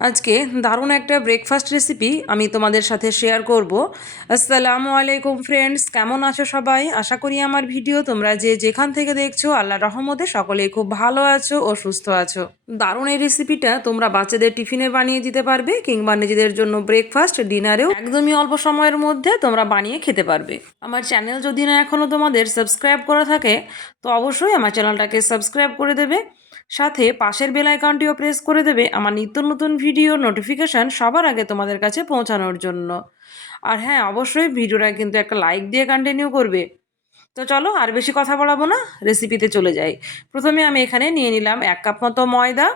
আজকে দারুণ একটা ব্রেকফাস্ট রেসিপি আমি তোমাদের সাথে শেয়ার করব। আসসালামু আলাইকুম ফ্রেন্ডস কেমন আছো সবাই? আশা করি আমার ভিডিও তোমরা যে যেখান থেকে দেখছ, আল্লাহ রহমতে সকলেই খুব ভালো আছো ও সুস্থ আছো। দারুণ এই রেসিপিটা তোমরা বাচ্চাদের টিফিনে বানিয়ে দিতে পারবে কিংবা নিজেদের জন্য ব্রেকফাস্ট ডিনারেও একদমই অল্প সময়ের মধ্যে তোমরা বানিয়ে খেতে পারবে। আমার চ্যানেল যদি না এখনও তোমাদের সাবস্ক্রাইব করা থাকে, তো অবশ্যই আমার চ্যানেলটাকে সাবস্ক্রাইব করে দেবে। সাথে পাশের বেল আইকনটিও প্রেস করে দেবে আমার নিত্য নতুন ভিডিও নোটিফিকেশান সবার আগে তোমাদের কাছে পৌঁছানোর জন্য। আর হ্যাঁ অবশ্যই ভিডিওটা কিন্তু একটা লাইক দিয়ে কন্টিনিউ করবে। তো চলো আর বেশি কথা বলাবো না রেসিপিতে চলে যাই। প্রথমে আমি এখানে নিয়ে নিলাম এক কাপ মতো ময়দা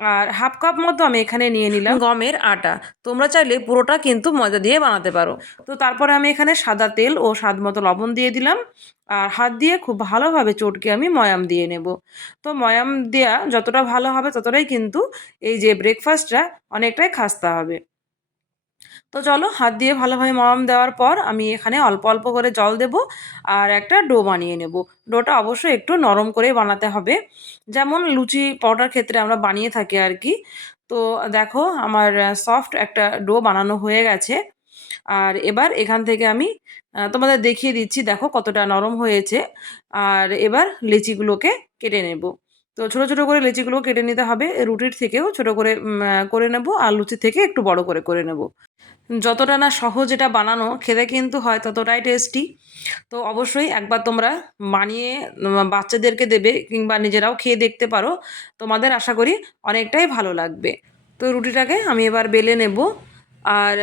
আর হাফ কাপ মতো আমি এখানে নিয়ে নিলাম। গমের আটা। তোমরা চাইলে পুরোটা কিন্তু ময়দা দিয়ে বানাতে পারো। তো তারপরে আমি এখানে সাদা তেল ও স্বাদ মতো লবণ দিয়ে দিলাম। আর হাত দিয়ে খুব ভালোভাবে চটকে আমি ময়াম দিয়ে নেব। তো ময়াম দেওয়া যতটা ভালো হবে ততটাই কিন্তু এই যে ব্রেকফাস্টটা অনেকটাই খাস্তা হবে। তো চলো, হাত দিয়ে ভালোভাবে ময়াম দেওয়ার পর আমি এখানে অল্প অল্প করে জল দেব আর একটা ডো বানিয়ে নেব। ডোটা অবশ্যই একটু নরম করে বানাতে হবে। যেমন লুচি পাউডার ক্ষেত্রে আমরা বানিয়ে থাকি আর কি। তো দেখো, আমার সফট একটা ডো বানানো হয়ে গেছে। আর এবার এখান থেকে আমি তোমাদের দেখিয়ে দিচ্ছি, দেখো কতটা নরম হয়েছে। আর এবার লিচিগুলোকে কেটে নেব। তো ছোটো ছোটো করে লিচিগুলো কেটে নিতে হবে। রুটির থেকেও ছোটো করে করে নেব আর লুচি থেকে একটু বড় করে করে নেব। যতটা না সহজ এটা বানানো, খেতে কিন্তু হয় ততটাই টেস্টি। তো অবশ্যই একবার তোমরা বানিয়ে বাচ্চাদেরকে দেবে কিংবা নিজেরাও খেয়ে দেখতে পারো। তোমাদের আশা করি অনেকটাই ভালো লাগবে। তো রুটিটাকে আমি এবার বেলে নেব। আর,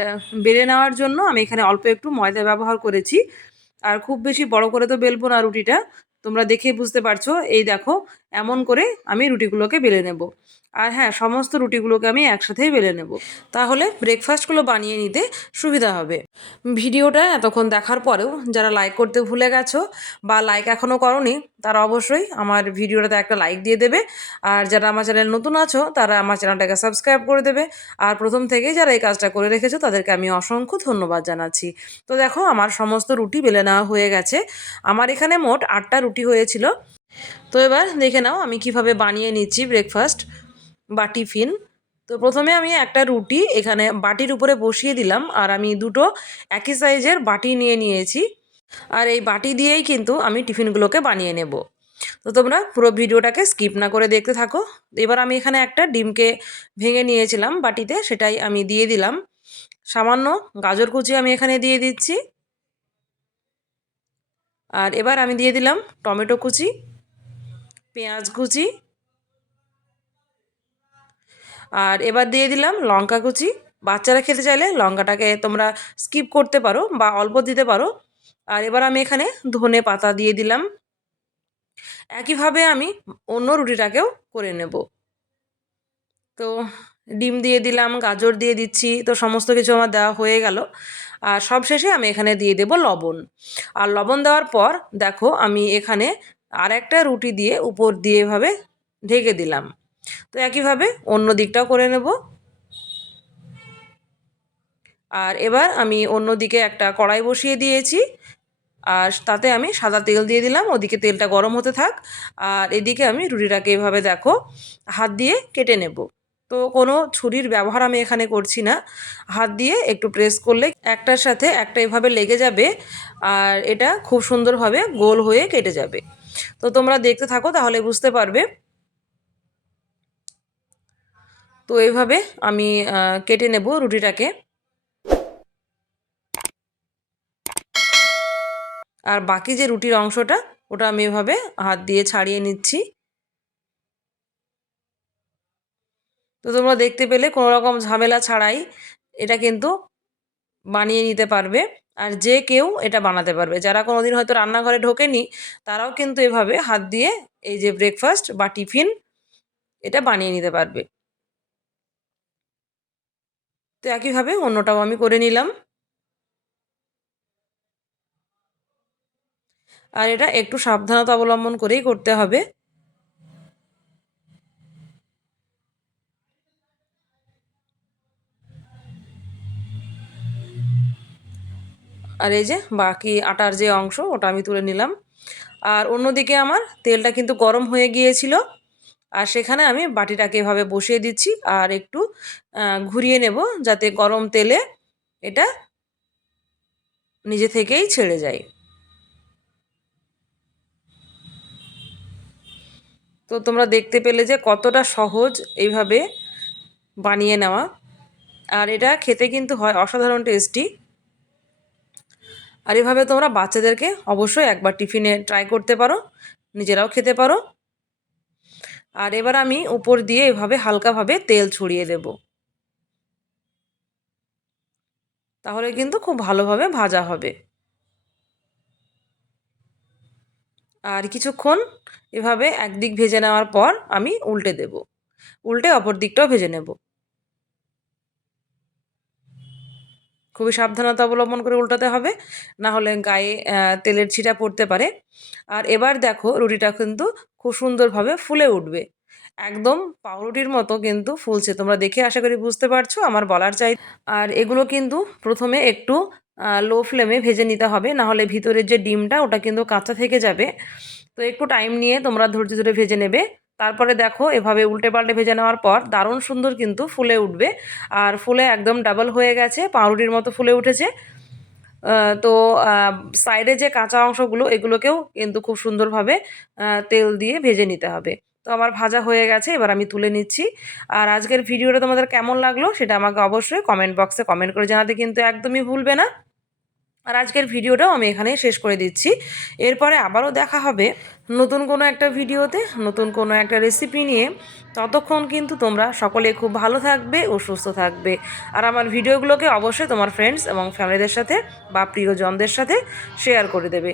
বেলে নেওয়ার জন্য আমি এখানে অল্প একটু ময়দা ব্যবহার করেছি। আর খুব বেশি বড় করে তো বেলবো না রুটিটা। তোমরা দেখে বুঝতে পারছ। এই দেখো এমন করে আমি রুটিগুলোকে বেলে নেব। আর হ্যাঁ সমস্ত রুটিগুলোকে আমি একসাথেই বেলে নেব। তাহলে ব্রেকফাস্টগুলো বানিয়ে নিতে সুবিধা হবে। ভিডিওটা এতক্ষণ দেখার পরেও যারা লাইক করতে ভুলে গেছো বা লাইক এখনও করনি, তারা অবশ্যই আমার ভিডিওটাতে একটা লাইক দিয়ে দেবে। আর যারা আমার চ্যানেল নতুন আছো, তারা আমার চ্যানেলটাকে সাবস্ক্রাইব করে দেবে। আর প্রথম থেকেই যারা এই কাজটা করে রেখেছো, তাদেরকে আমি অসংখ্য ধন্যবাদ জানাচ্ছি। তো দেখো, আমার সমস্ত রুটি বেলে নেওয়া হয়ে গেছে। আমার এখানে মোট আটটা রুটি হয়েছিল। তো এবার দেখে নাও আমি কীভাবে বানিয়ে নিচ্ছি ব্রেকফাস্ট বা টিফিন তো প্রথমে আমি একটা রুটি এখানে বাটির উপরে বসিয়ে দিলাম আর আমি দুটো একই সাইজের বাটি নিয়ে নিয়েছি। আর এই বাটি দিয়েই কিন্তু আমি টিফিনগুলোকে বানিয়ে নেব। তো তোমরা পুরো ভিডিওটাকে স্কিপ না করে দেখতে থাকো। এবার আমি এখানে একটা ডিমকে ভেঙে নিয়েছিলাম বাটিতে, সেটাই আমি দিয়ে দিলাম। সামান্য গাজর কুচি আমি এখানে দিয়ে দিচ্ছি। আর এবার আমি দিয়ে দিলাম টমেটো কুচি। পেঁয়াজ কুচি। আর এবার দিয়ে দিলাম লঙ্কা কুচি। বাচ্চারা খেতে চাইলে লঙ্কাটাকে তোমরা স্কিপ করতে পারো বা অল্প দিতে পারো। আর এবার আমি এখানে ধনে পাতা দিয়ে দিলাম। একইভাবে আমি অন্য রুটিটাকেও করে নেব। তো ডিম দিয়ে দিলাম, গাজর দিয়ে দিচ্ছি, তো সমস্ত কিছু আমার দেওয়া হয়ে গেল। আর সব শেষে আমি এখানে দিয়ে দেব লবণ। আর লবণ দেওয়ার পর দেখো আমি এখানে আর একটা রুটি দিয়ে উপর দিয়ে এভাবে ঢেকে দিলাম। তো একইভাবে অন্য দিকটাও করে নেব। আর এবার আমি অন্য দিকে একটা কড়াই বসিয়ে দিয়েছি। আর তাতে আমি সাদা তেল দিয়ে দিলাম, ওদিকে তেলটা গরম হতে থাক। আর এদিকে আমি রুটিটাকে এভাবে দেখো, হাত দিয়ে কেটে নেব। তো কোনো ছুরির ব্যবহার আমি এখানে করছি না। হাত দিয়ে একটু প্রেস করলে একটার সাথে একটা এভাবে লেগে যাবে। আর এটা খুব সুন্দরভাবে গোল হয়ে কেটে যাবে। তো তোমরা দেখতে থাকো, তাহলে বুঝতে পারবে। তো এইভাবে আমি কেটে নেব রুটিটাকে। আর বাকি যে রুটির অংশটা, ওটা আমি এভাবে হাত দিয়ে ছাড়িয়ে নিচ্ছি। তো তোমরা দেখতে পেলে কোনো রকম ঝামেলা ছাড়াই এটা কিন্তু বানিয়ে নিতে পারবে। আর যে কেউ এটা বানাতে পারবে। যারা কোনো দিন হয়তো রান্নাঘরে ঢোকেনি, তারাও কিন্তু এভাবে হাত দিয়ে এই যে ব্রেকফাস্ট বা টিফিন এটা বানিয়ে নিতে পারবে। তো একইভাবে অন্যটাও আমি করে নিলাম। আর এটা একটু সাবধানতা অবলম্বন করেই করতে হবে। আর এই যে বাকি আটার যে অংশ, ওটা আমি তুলে নিলাম। আর অন্যদিকে আমার তেলটা কিন্তু গরম হয়ে গিয়েছিল, আর সেখানে আমি বাটিটাকে এভাবে বসিয়ে দিচ্ছি আর একটু ঘুরিয়ে নেব যাতে গরম তেলে এটা নিজে থেকেই ছেড়ে যায়। তো তোমরা দেখতে পেলে যে কতটা সহজ এইভাবে বানিয়ে নেওয়া। আর এটা খেতে কিন্তু হয় অসাধারণ টেস্টি। আর এভাবে তোমরা বাচ্চাদেরকে অবশ্যই একবার টিফিনে ট্রাই করতে পারো, নিজেরাও খেতে পারো। আর এবার আমি উপর দিয়ে এভাবে হালকাভাবে তেল ছড়িয়ে দেব। তাহলে কিন্তু খুব ভালোভাবে ভাজা হবে। আর কিছুক্ষণ এভাবে একদিক ভেজে নেওয়ার পর আমি উল্টে দেব। উল্টে অপর দিকটাও ভেজে নেব। খুবই সাবধানতা অবলম্বন করে উল্টাতে হবে, না হলে গায়ে তেলের ছিটা পড়তে পারে। আর এবার দেখো রুটিটা কিন্তু খুব সুন্দরভাবে ফুলে উঠবে। একদম পাউরুটির মতো কিন্তু ফুলছে। তোমরা দেখে আশা করি বুঝতে পারছ আমার বলার চাই। আর এগুলো কিন্তু প্রথমে একটু লো ফ্লেমে ভেজে নিতে হবে, না হলে ভিতরের যে ডিমটা ওটা কিন্তু কাঁচা থেকে যাবে। তো একটু টাইম নিয়ে তোমরা ধৈর্য ধরে ভেজে নেবে। তারপরে দেখো, এভাবে উল্টে পাল্টে ভেজে নেওয়ার পর দারুণ সুন্দর কিন্তু ফুলে উঠবে। আর ফুলে একদম ডাবল হয়ে গেছে, পাউরুটির মতো ফুলে উঠেছে। তো সাইডে যে কাঁচা অংশগুলো, এগুলোকেও কিন্তু খুব সুন্দরভাবে তেল দিয়ে ভেজে নিতে হবে। তো আমার ভাজা হয়ে গেছে, এবার আমি তুলে নিচ্ছি। আর আজকের ভিডিওটা তোমাদের কেমন লাগল, সেটা আমাকে অবশ্যই কমেন্ট বক্সে কমেন্ট করে জানাতে কিন্তু একদমই ভুলবে না। আর আজকের ভিডিওটাও আমি এখানেই শেষ করে দিচ্ছি। এরপরে আবারও দেখা হবে নতুন কোনো একটা ভিডিওতে, নতুন কোনো একটা রেসিপি নিয়ে। ততক্ষণ কিন্তু তোমরা সকলে খুব ভালো থাকবে ও সুস্থ থাকবে। আর আমার ভিডিওগুলোকে অবশ্যই তোমার ফ্রেন্ডস এবং ফ্যামিলিদের সাথে বা প্রিয়জনদের সাথে শেয়ার করে দেবে।